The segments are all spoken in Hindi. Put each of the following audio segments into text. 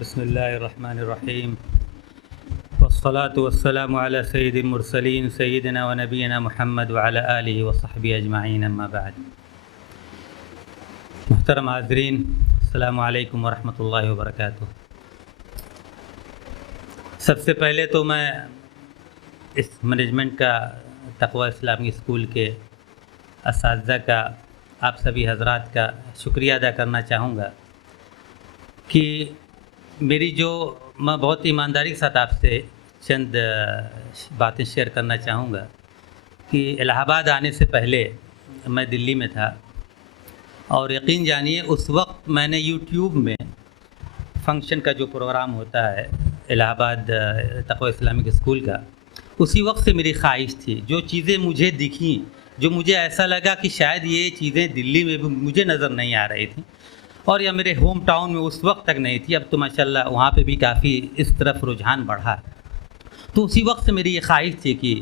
बिस्मिल्लाहिर्रहमानिर्रहीम वस्सलातु वस्सलामु अला सय्यिदिल मुरसलीन सय्यिदिना व नबीना मुहम्मद व अला आलिहि व सहबिहि अजमाइन अम्मा बाद। मुहतरम हाज़रीन, अस्सलामु अलैकुम व रहमतुल्लाहि व बरकातुहू। सबसे पहले तो मैं इस मैनेजमेंट का तक़वा इस्लामी स्कूल के असातिज़ा का, आप सभी हज़रात का शुक्रिया अदा करना चाहूँगा कि मैं बहुत ईमानदारी के साथ आपसे चंद बातें शेयर करना चाहूँगा कि इलाहाबाद आने से पहले मैं दिल्ली में था और यकीन जानिए उस वक्त मैंने यूट्यूब में फंक्शन का जो प्रोग्राम होता है इलाहाबाद तक़वा इस्लामिक स्कूल का, उसी वक्त से मेरी ख्वाहिश थी। जो चीज़ें मुझे दिखीं, जो मुझे ऐसा लगा कि शायद ये चीज़ें दिल्ली में भी मुझे नज़र नहीं आ रही थी और या मेरे होम टाउन में उस वक्त तक नहीं थी, अब तो माशाल्लाह वहाँ पे भी काफ़ी इस तरफ रुझान बढ़ा। तो उसी वक्त से मेरी ये ख्वाहिश थी कि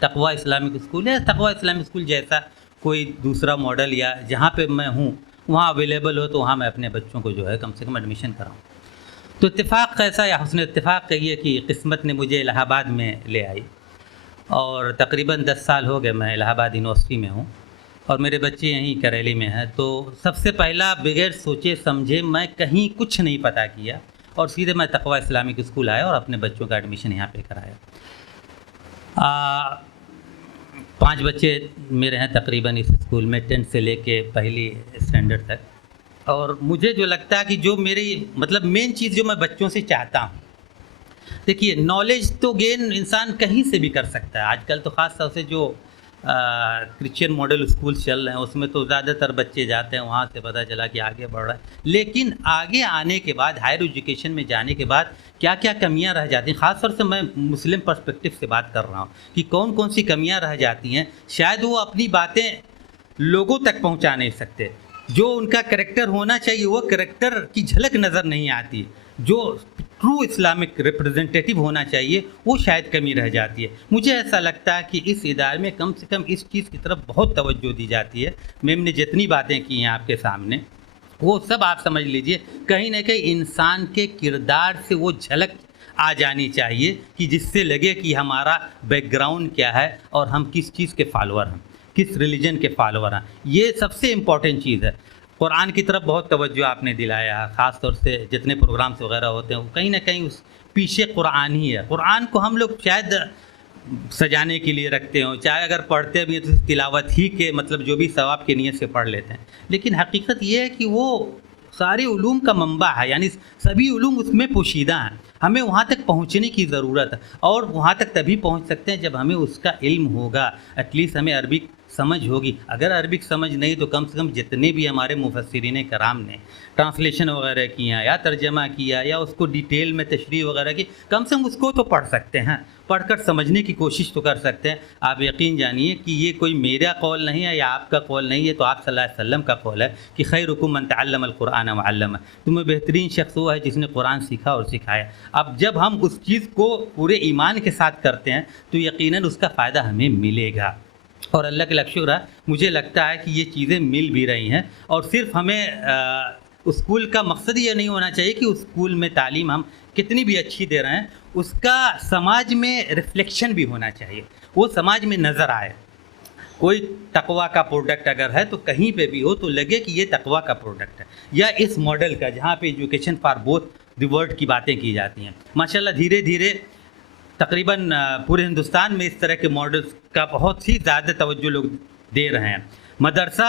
तक़वा इस्लामिक स्कूल है, तक़वा इस्लामिक स्कूल जैसा कोई दूसरा मॉडल या जहाँ पे मैं हूँ वहाँ अवेलेबल हो तो वहाँ मैं अपने बच्चों को जो है कम से कम एडमिशन कराऊँ। तो इत्तेफाक कैसा या हुस्न इत्तेफाक कहिए कि किस्मत ने मुझे इलाहाबाद में ले आई और तकरीबन 10 साल हो गए मैं इलाहाबाद यूनिवर्सिटी में हूँ और मेरे बच्चे यहीं करेली में हैं। तो सबसे पहला बगैर सोचे समझे मैं कहीं कुछ नहीं पता किया और सीधे मैं तक़वा इस्लामिक स्कूल आया और अपने बच्चों का एडमिशन यहाँ पे कराया। 5 बच्चे मेरे हैं तकरीबन इस स्कूल में, 10 से लेके पहली स्टैंडर्ड तक। और मुझे जो लगता है कि जो मेरी मतलब मेन चीज़ जो मैं बच्चों से चाहता हूँ, देखिए नॉलेज तो गेन इंसान कहीं से भी कर सकता है। आजकल तो ख़ास तौर से जो क्रिश्चियन मॉडल स्कूल चल रहे हैं उसमें तो ज़्यादातर बच्चे जाते हैं, वहाँ से पता चला कि आगे बढ़ रहा है। लेकिन आगे आने के बाद, हायर एजुकेशन में जाने के बाद क्या क्या कमियां रह जाती हैं, ख़ास तौर से मैं मुस्लिम पर्सपेक्टिव से बात कर रहा हूँ कि कौन कौन सी कमियां रह जाती हैं। शायद वो अपनी बातें लोगों तक पहुँचा नहीं सकते, जो उनका करैक्टर होना चाहिए वो करैक्टर की झलक नज़र नहीं आती, जो ट्रू इस्लामिक रिप्रेजेंटेटिव होना चाहिए वो शायद कमी रह जाती है। मुझे ऐसा लगता है कि इस इदारे में कम से कम इस चीज़ की तरफ बहुत तवज्जो दी जाती है। मैम ने जितनी बातें की हैं आपके सामने वो सब आप समझ लीजिए कहीं ना कहीं इंसान के किरदार से वो झलक आ जानी चाहिए कि जिससे लगे कि हमारा बैकग्राउंड क्या है और हम किस चीज़ के फॉलोअर हैं, किस रिलीजन के फॉलोअर हैं। ये सबसे इम्पॉर्टेंट चीज़ है। कुरान की तरफ बहुत तवज्जो आपने दिलाया, ख़ास तौर से जितने प्रोग्राम्स वगैरह होते हैं वो कहीं ना कहीं उस पीछे कुरान ही है। कुरान को हम लोग शायद सजाने के लिए रखते हो, चाहे अगर पढ़ते भी हैं तो तिलावत ही के मतलब जो भी सवाब की नीयत से पढ़ लेते हैं, लेकिन हकीकत ये है कि वो सारे उलूम का मंबा है, यानी सभी उलूम उसमें पोशीदा हैं। हमें वहाँ तक पहुँचने की ज़रूरत है और वहाँ तक तभी पहुँच सकते हैं जब हमें उसका इल्म होगा, एटलीस्ट हमें अरबिक समझ होगी। अगर अरबिक समझ नहीं तो कम से कम जितने भी हमारे मुफस्सिरीन कराम ने ट्रांसलेशन वगैरह किया या तर्जमा किया या उसको डिटेल में तशरीह वगैरह की, कम से कम उसको तो पढ़ सकते हैं, पढ़कर समझने की कोशिश तो कर सकते हैं। आप यकीन जानिए कि ये कोई मेरा कौल नहीं है या आपका कौल नहीं है, तो आप सल्लल्लाहु अलैहि वसल्लम का कौल है कि खैरुकुम मन तअल्लमल कुरान व अल्लमा, तुम्हें बेहतरीन शख्स वो है जिसने कुरान सीखा और सिखाया। अब जब हम उस चीज़ को पूरे ईमान के साथ करते हैं तो यकीनन उसका फ़ायदा हमें मिलेगा और अल्लाह के लाख शुक्र है मुझे लगता है कि ये चीज़ें मिल भी रही हैं। और सिर्फ हमें स्कूल का मकसद ये नहीं होना चाहिए कि उस स्कूल में तालीम हम कितनी भी अच्छी दे रहे हैं, उसका समाज में रिफ्लेक्शन भी होना चाहिए, वो समाज में नज़र आए। कोई तकवा का प्रोडक्ट अगर है तो कहीं पे भी हो तो लगे कि ये तकवा का प्रोडक्ट है, या इस मॉडल का जहाँ पे education for both the world की बातें की जाती हैं। माशाल्लाह धीरे धीरे तकरीबन पूरे हिंदुस्तान में इस तरह के मॉडल्स का बहुत ही ज़्यादा तवज्जो लोग दे रहे हैं। मदरसा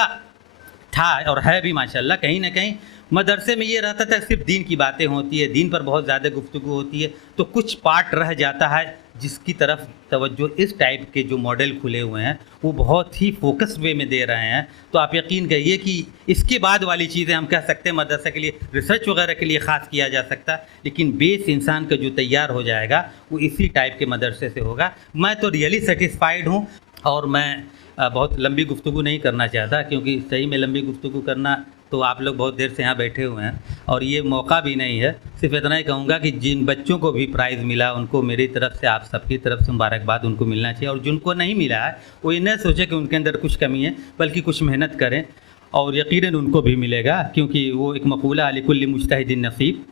था और है भी माशाल्लाह, कहीं ना कहीं मदरसे में ये रहता था सिर्फ दीन की बातें होती है, दीन पर बहुत ज़्यादा गुफ्तगू होती है, तो कुछ पार्ट रह जाता है जिसकी तरफ तवज्जो इस टाइप के जो मॉडल खुले हुए हैं वो बहुत ही फोकस वे में दे रहे हैं। तो आप यकीन करिए कि इसके बाद वाली चीज़ें हम कह सकते हैं मदरसे के लिए रिसर्च वगैरह के लिए ख़ास किया जा सकता है, लेकिन बेस इंसान का जो तैयार हो जाएगा वो इसी टाइप के मदरसे से होगा। मैं तो रियली सेटिस्फाइड हूँ और मैं बहुत लंबी गुफ्तगू नहीं करना चाहता, क्योंकि सही में लंबी गुफ्तगू करना तो आप लोग बहुत देर से यहाँ बैठे हुए हैं और ये मौका भी नहीं है। सिर्फ इतना ही कहूँगा कि जिन बच्चों को भी प्राइज़ मिला उनको मेरी तरफ से, आप सबकी तरफ से मुबारकबाद उनको मिलना चाहिए, और जिनको नहीं मिला है वो ये न सोचे कि उनके अंदर कुछ कमी है, बल्कि कुछ मेहनत करें और यकीनन उनको भी मिलेगा, क्योंकि वो एक मक़ूला लिकुल्लि मुज्तहिदिन नसीब,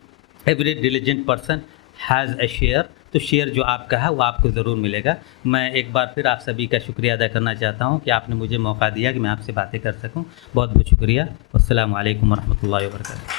every diligent person has a share, तो शेयर जो आपका है वो आपको ज़रूर मिलेगा। मैं एक बार फिर आप सभी का शुक्रिया अदा करना चाहता हूँ कि आपने मुझे मौका दिया कि मैं आपसे बातें कर सकूँ। बहुत बहुत शुक्रिया। अस्सलामु अलैकुम वरहमतुल्लाहि वबरकातुहू।